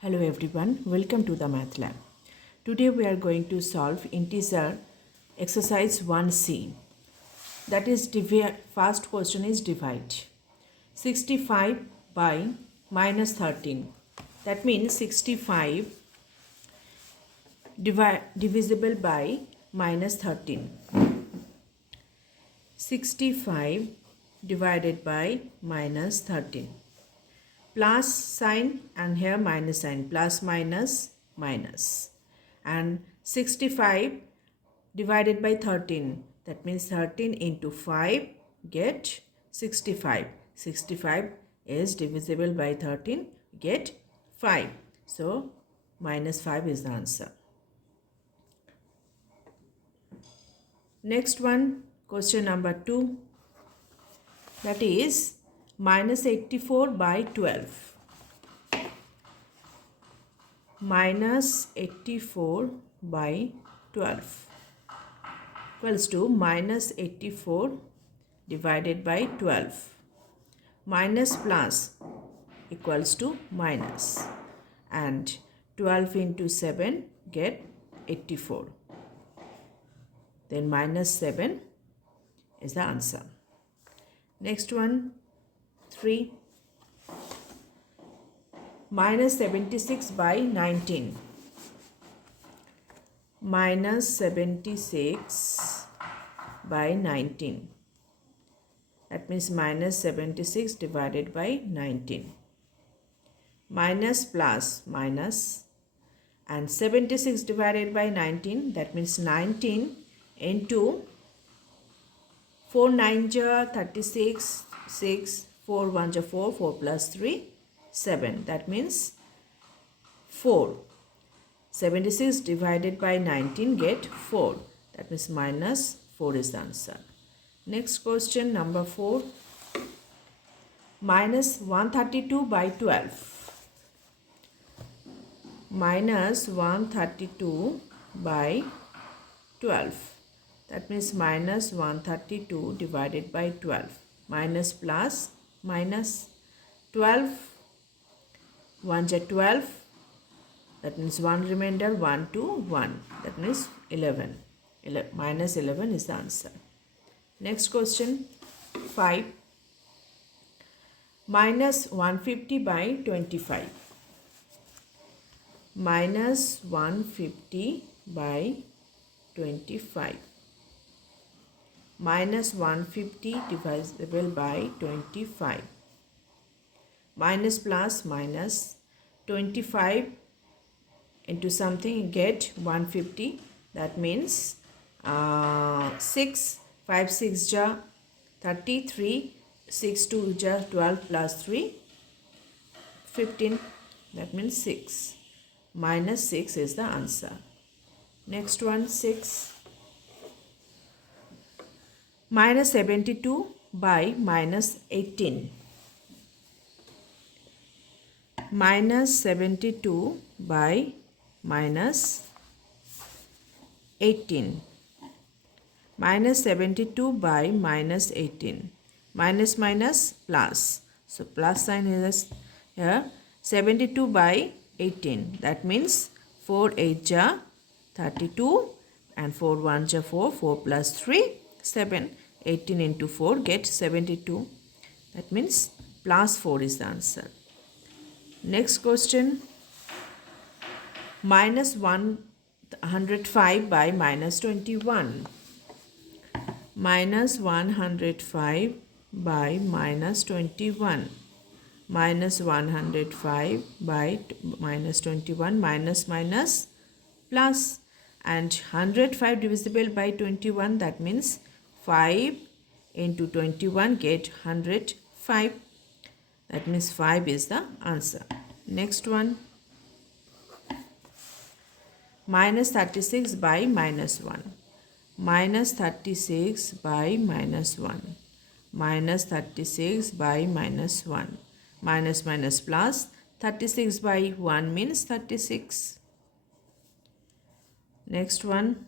Hello everyone, welcome to the Math Lab. Today we are going to solve integer exercise 1C. That is, first question is divide. 65 by minus 13. That means 65 divisible by minus 13. 65 divided by minus 13. Plus sign and here minus sign, plus minus minus, and 65 divided by 13, that means 13 into 5 get 65. 65 is divisible by 13, get 5, so minus 5 is the answer. Next one, question number 2, that is minus 84 by 12. Minus 84 by 12 equals to minus 84 divided by 12. Minus plus equals to minus, and 12 into 7 get 84. Then minus 7 is the answer. Next one, 3. Minus 76 by 19. Minus 76 by 19. That means minus 76 divided by 19. Minus plus minus, and 76 divided by 19, that means 19 into 4 9 ja 36, 6, 4 1 ja 4, 4 plus 3, 7. That means 4. 76 divided by 19 get 4. That means minus 4 is the answer. Next question, number 4. Minus 132 by 12. Minus 132 by 12. That means minus 132 divided by 12. Minus plus minus, 12 1 ja 12. That means 1 remainder, 1 to 1. That means 11. Minus 11 is the answer. Next question, 5. Minus 150 by 25. Minus 150 by 25. Minus 150 divisible by 25. Minus plus minus, 25 into something get 150. That means 6, 5 6 ja 33, 6 2 ja 12 plus 3, 15. That means 6. Minus 6 is the answer. Next one, 6. Minus 72 by minus 18. Minus 72 by minus 18. Minus 72 by minus 18. Minus minus plus. So plus sign is here. 72 by 18. That means 4 8 ja 32 and 4 1 ja 4. 4 plus 3, 7. 18 into 4 get 72. That means plus 4 is the answer. Next question. Minus 105 by minus 21. Minus 105 by minus 21. Minus 105 by minus 21. Minus minus plus, and 105 divisible by 21. That means 5 into 21 get 105. That means 5 is the answer. Next one. Minus 36 by minus 1. Minus 36 by minus 1. Minus 36 by minus 1. Minus minus plus. 36 by 1 means 36. Next one.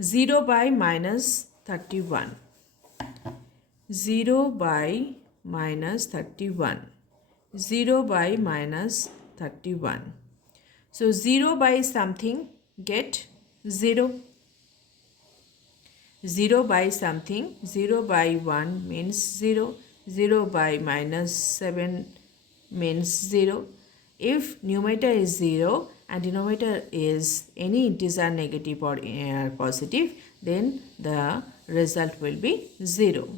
0 by minus 31. 0 by minus 31. 0 by minus 31. So 0 by something get 0. 0 by something, 0 by 1 means 0. 0 by minus 7 means 0. If numerator is 0 and denominator is any integer negative or positive, then the result will be 0.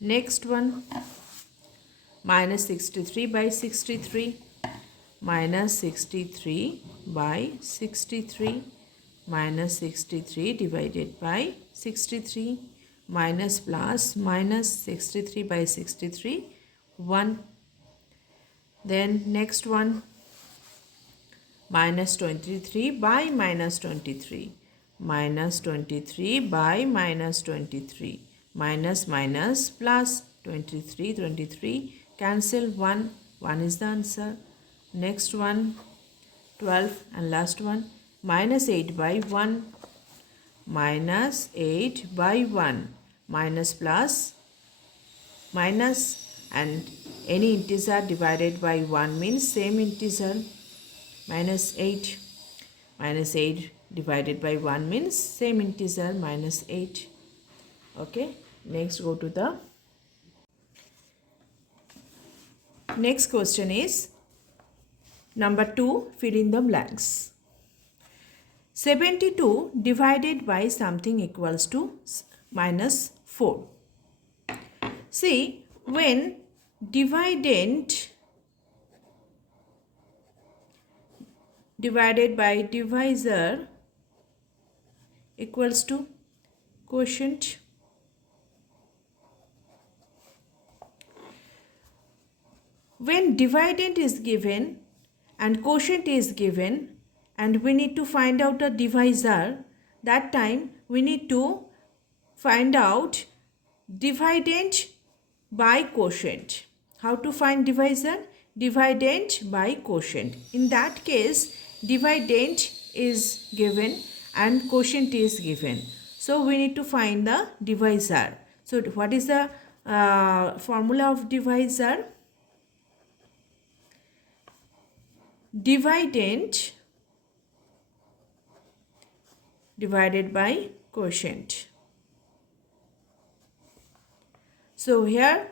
Next one, minus 63 by 63. Minus 63 by 63. Minus 63 divided by 63. Minus plus minus 63 by 63, 1. Then next one, minus 23 by minus 23. Minus 23 by minus 23. Minus minus plus 23, 23. Cancel 1. 1 is the answer. Next one, 12 and last one, minus 8 by 1. Minus 8 by 1. Minus plus minus, and any integer divided by 1 means same integer. Minus 8. Minus 8 divided by 1 means same integer, minus 8. Okay. Next, go to the next question is number 2. Fill in the blanks. 72 divided by something equals to minus 4. See, when dividend divided by divisor equals to quotient, when dividend is given and quotient is given and we need to find out a divisor, that time we need to find out dividend by quotient. How to find divisor? Dividend by quotient. In that case, dividend is given and quotient is given. So we need to find the divisor. So what is the formula of divisor? Dividend divided by quotient. So here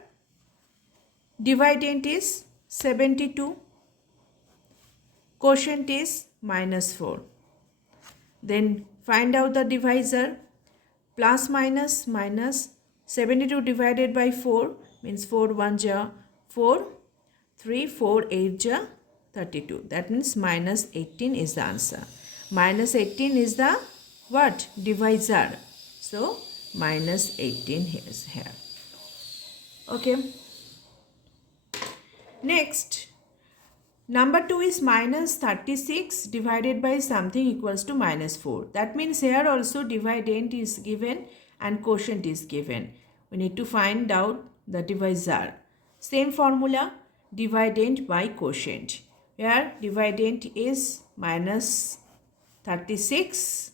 dividend is 72, quotient is minus 4. Then find out the divisor. Plus minus minus, 72 divided by 4 means 4 1 ja 4, 3 4 8 ja 32. That means minus 18 is the answer. Minus 18 is the what? Divisor. So minus 18 is here. Okay. Next, number 2 is minus 36 divided by something equals to minus 4. That means here also dividend is given and quotient is given. We need to find out the divisor. Same formula, dividend by quotient. Here dividend is minus 36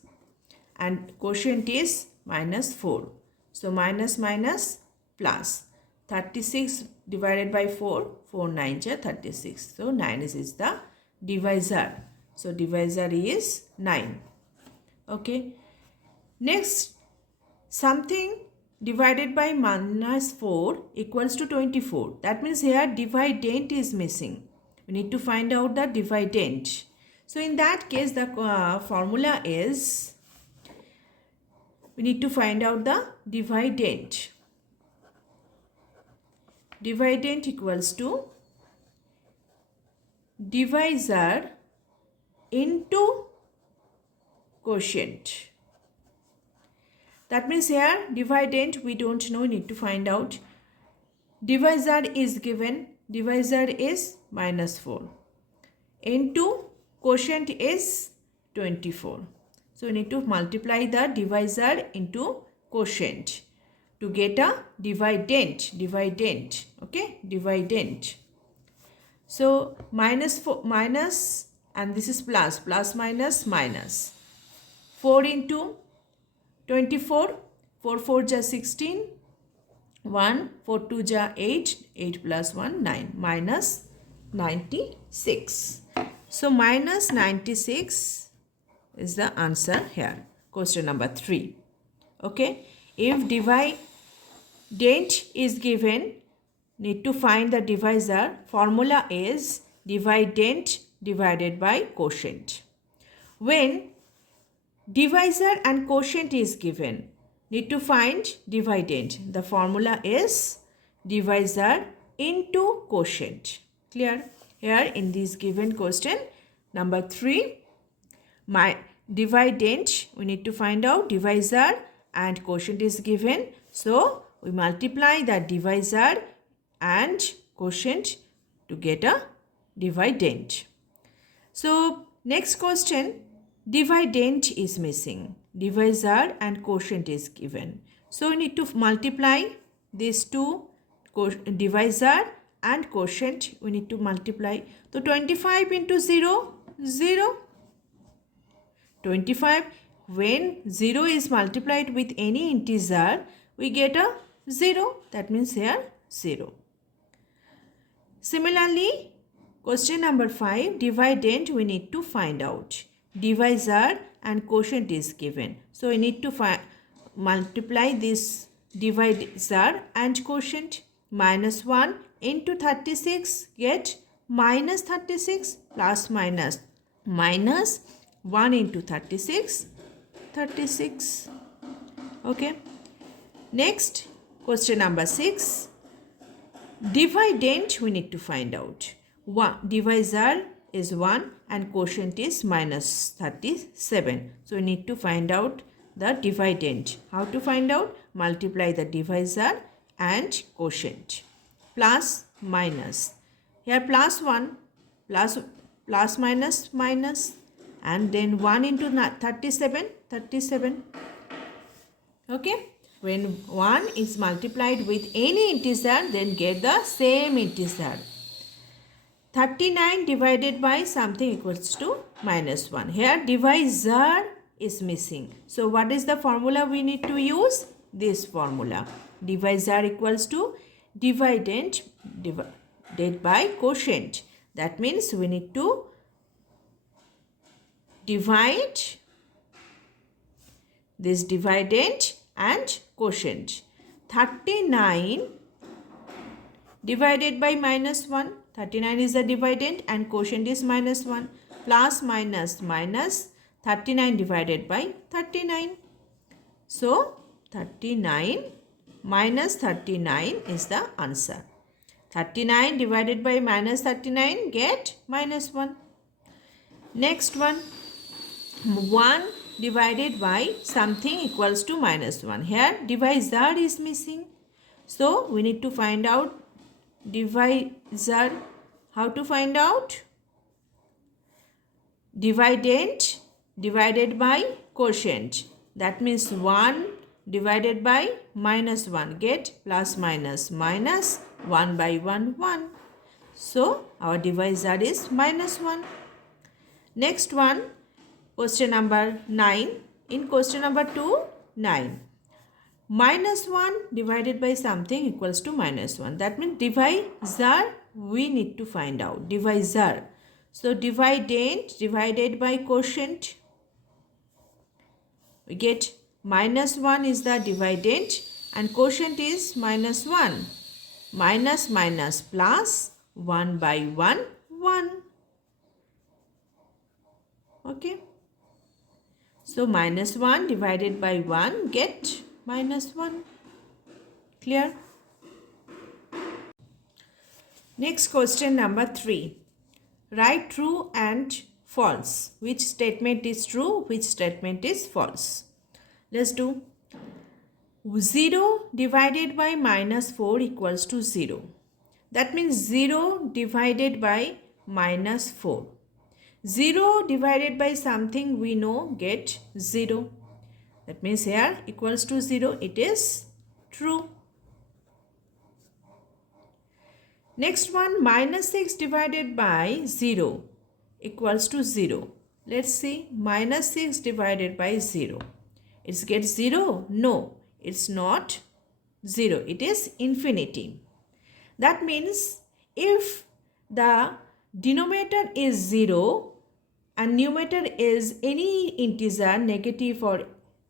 and quotient is minus 4. So minus minus plus. 36 divided by 4, 4 9 ja 36. So 9 is the divisor. So divisor is 9. Okay. Next, something divided by minus 4 equals to 24. That means here dividend is missing. We need to find out the dividend. So in that case, the formula is, we need to find out the dividend. Dividend equals to divisor into quotient. That means here dividend we don't know, we need to find out. Divisor is given, divisor is minus 4 into quotient is 24. So we need to multiply the divisor into quotient to get a dividend. Okay, dividend. So minus 4 minus, and this is plus, plus minus minus. 4 into 24, 4 4 ja 16, 1, 4 2 ja 8, 8 plus 1, 9, minus 96. So minus 96 is the answer here. Question number 3. Okay. If dividend is given, need to find the divisor. Formula is dividend divided by quotient. When divisor and quotient is given, need to find dividend. The formula is divisor into quotient. Clear? Here in this given question number 3, my dividend, we need to find out divisor and quotient is given. So we multiply the divisor and quotient to get a dividend. So next question, dividend is missing. Divisor and quotient is given. So we need to multiply these two, divisor and quotient. We need to multiply. So 25 into 0, 0. 25, when 0 is multiplied with any integer, we get a 0. That means here 0. Similarly, question number 5, dividend we need to find out. Divisor and quotient is given. So we need to multiply this divisor and quotient. Minus 1 into 36 get minus 36 plus minus. Minus 1 into 36, 36. Okay. Next, question number 6. Dividend we need to find out. Divisor is 1 and quotient is minus 37. So we need to find out the dividend. How to find out? Multiply the divisor and quotient. Plus minus. Here plus 1, plus minus minus. And then 1 into 37, 37. Okay. When 1 is multiplied with any integer, then get the same integer. 39 divided by something equals to minus 1. Here divisor is missing. So what is the formula we need to use? This formula. Divisor equals to dividend divided by quotient. That means we need to divide this dividend and quotient. 39 divided by minus 1. 39 is the dividend and quotient is minus 1. Plus minus minus 39 divided by 39. So 39 minus 39 is the answer. 39 divided by minus 39 get minus 1. Next one. 1 divided by something equals to minus 1. Here divisor is missing. So we need to find out divisor. How to find out? Dividend divided by quotient. That means 1 divided by minus 1 get plus minus minus 1 by 1 1. So our divisor is minus 1. Next one. Question number 9. In question number 2, 9. Minus 1 divided by something equals to minus 1. That means divisor we need to find out. Divisor. So dividend divided by quotient. We get minus 1 is the dividend and quotient is minus 1. Minus minus plus 1 by 1 1. Okay. So minus 1 divided by 1 get minus 1. Clear? Next question number 3. Write true and false. Which statement is true? Which statement is false? Let's do. 0 divided by minus 4 equals to 0. That means 0 divided by minus 4. 0 divided by something we know get 0. That means here equals to 0. It is true. Next one, minus 6 divided by 0 equals to 0. Let's see. Minus 6 divided by 0. It gets 0? No, it's not 0. It is infinity. That means if the denominator is 0 and numerator is any integer, negative or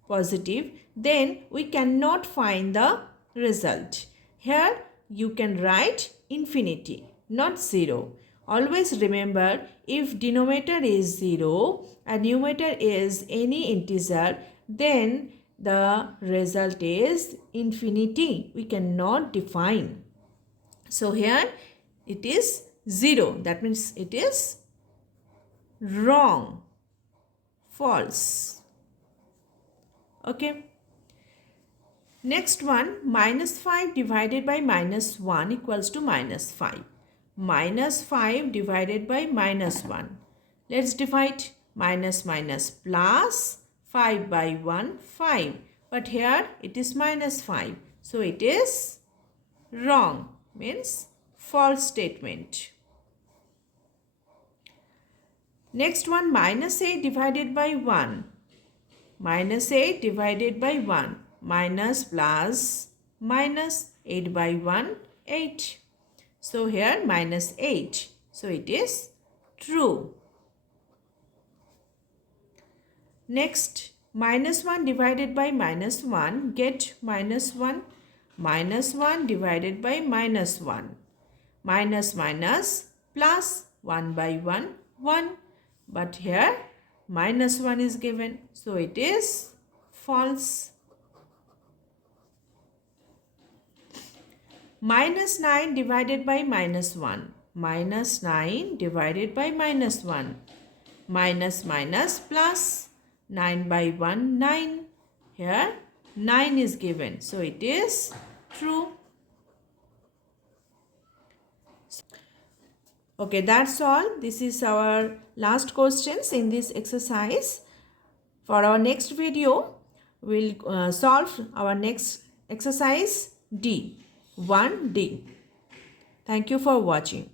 positive, then we cannot find the result. Here you can write infinity, not 0. Always remember, if denominator is 0 and numerator is any integer, then the result is infinity. We cannot define. So here it is 0. That means it is wrong, false. Okay. Next one, minus 5 divided by minus 1 equals to minus 5. Minus 5 divided by minus 1. Let's divide. Minus minus plus, 5 by 1, 5. But here it is minus 5. So it is wrong, means false statement. Next one, minus 8 divided by 1. Minus 8 divided by 1. Minus plus minus, 8 by 1, 8. So here minus 8. So it is true. Next, minus 1 divided by minus 1. Get minus 1. Minus 1 divided by minus 1. Minus minus plus, 1 by 1, 1. But here minus 1 is given. So it is false. Minus 9 divided by minus 1. Minus 9 divided by minus 1. Minus minus plus, 9 by 1, 9. Here 9 is given. So it is true. Okay, that's all. This is our last questions in this exercise. For our next video, we'll solve our next exercise D. 1D. Thank you for watching.